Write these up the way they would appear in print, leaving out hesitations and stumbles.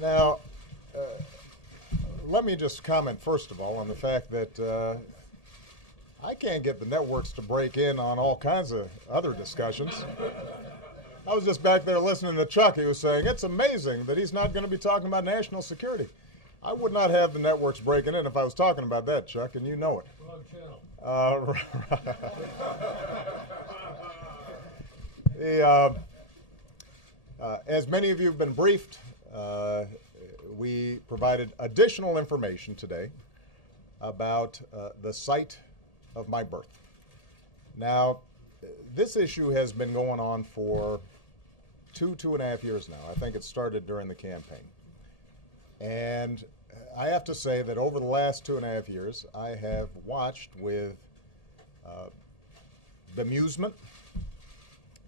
Now, let me just comment first of all on the fact that I can't get the networks to break in on all kinds of other discussions. I was just back there listening to Chuck. He was saying it's amazing that he's not going to be talking about national security. I would not have the networks breaking in if I was talking about that, Chuck, and you know it. Wrong channel. As many of you have been briefed, we provided additional information today about the site of my birth. Now, this issue has been going on for two and a half years now. I think it started during the campaign. And I have to say that over the last 2.5 years, I have watched with bemusement.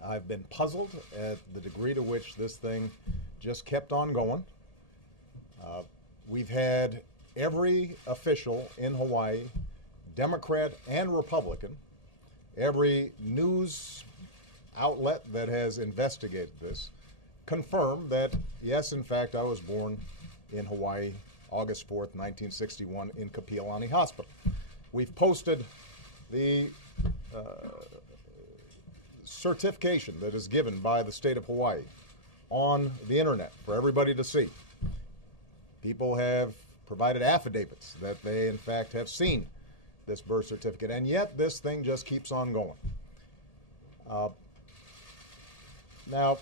I've been puzzled at the degree to which this thing just kept on going. We've had every official in Hawaii, Democrat and Republican, every news outlet that has investigated this, confirm that, yes, in fact, I was born in Hawaii, August 4th, 1961, in Kapiolani Hospital. We've posted the certification that is given by the state of Hawaii on the internet for everybody to see. People have provided affidavits that they, in fact, have seen this birth certificate, and yet this thing just keeps on going. Now,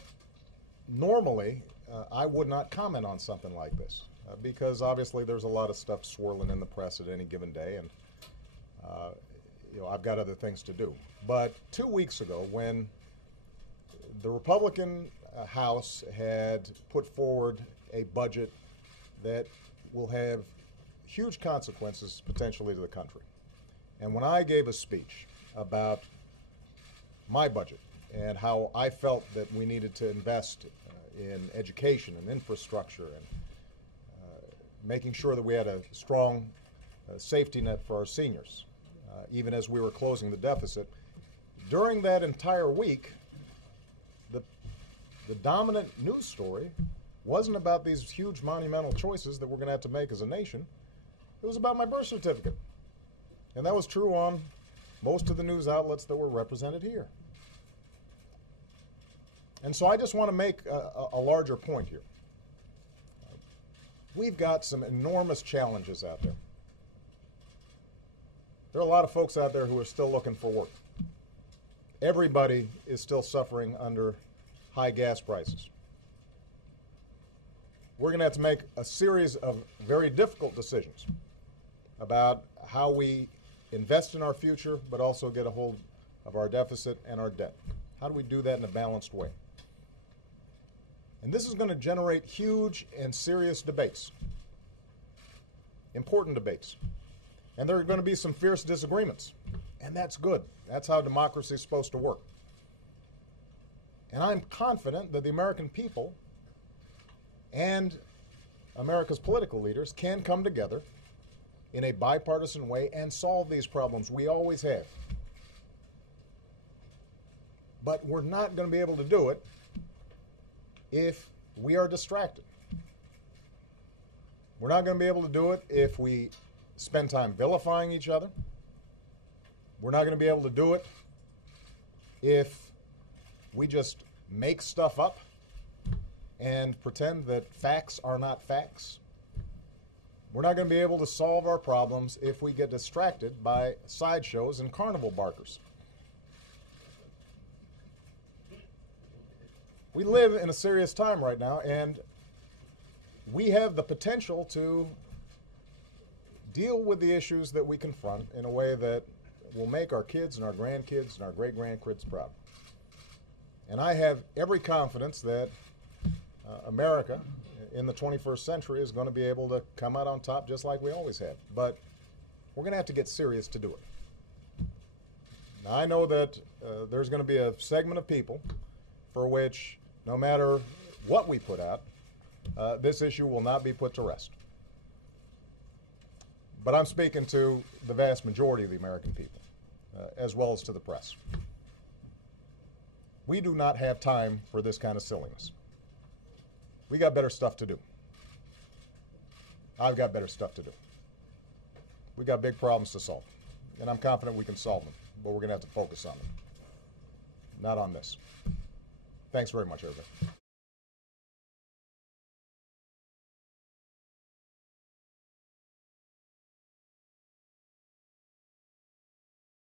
normally, I would not comment on something like this because obviously there's a lot of stuff swirling in the press at any given day, and I've got other things to do. But 2 weeks ago, when the Republican House had put forward a budget that will have huge consequences potentially to the country, and when I gave a speech about my budget and how I felt that we needed to invest in education and infrastructure and making sure that we had a strong safety net for our seniors, even as we were closing the deficit, during that entire week, the dominant news story wasn't about these huge monumental choices that we're going to have to make as a nation. It was about my birth certificate. And that was true on most of the news outlets that were represented here. And so I just want to make a larger point here. We've got some enormous challenges out there. There are a lot of folks out there who are still looking for work. Everybody is still suffering under high gas prices. We're going to have to make a series of very difficult decisions about how we invest in our future, but also get a hold of our deficit and our debt. How do we do that in a balanced way? And this is going to generate huge and serious debates, important debates. And there are going to be some fierce disagreements, and that's good. That's how democracy is supposed to work. And I'm confident that the American people and America's political leaders can come together in a bipartisan way and solve these problems. We always have. But we're not going to be able to do it if we are distracted. We're not going to be able to do it if we spend time vilifying each other. We're not going to be able to do it if we just make stuff up and pretend that facts are not facts. We're not going to be able to solve our problems if we get distracted by sideshows and carnival barkers. We live in a serious time right now, and we have the potential to deal with the issues that we confront in a way that will make our kids and our grandkids and our great-grandkids proud. And I have every confidence that America in the 21st century is going to be able to come out on top just like we always have. But we're going to have to get serious to do it. Now, I know that there's going to be a segment of people for which, no matter what we put out, this issue will not be put to rest. But I'm speaking to the vast majority of the American people, as well as to the press. We do not have time for this kind of silliness. We got better stuff to do. I've got better stuff to do. We got big problems to solve, and I'm confident we can solve them, but we're going to have to focus on them, not on this. Thanks very much, everybody.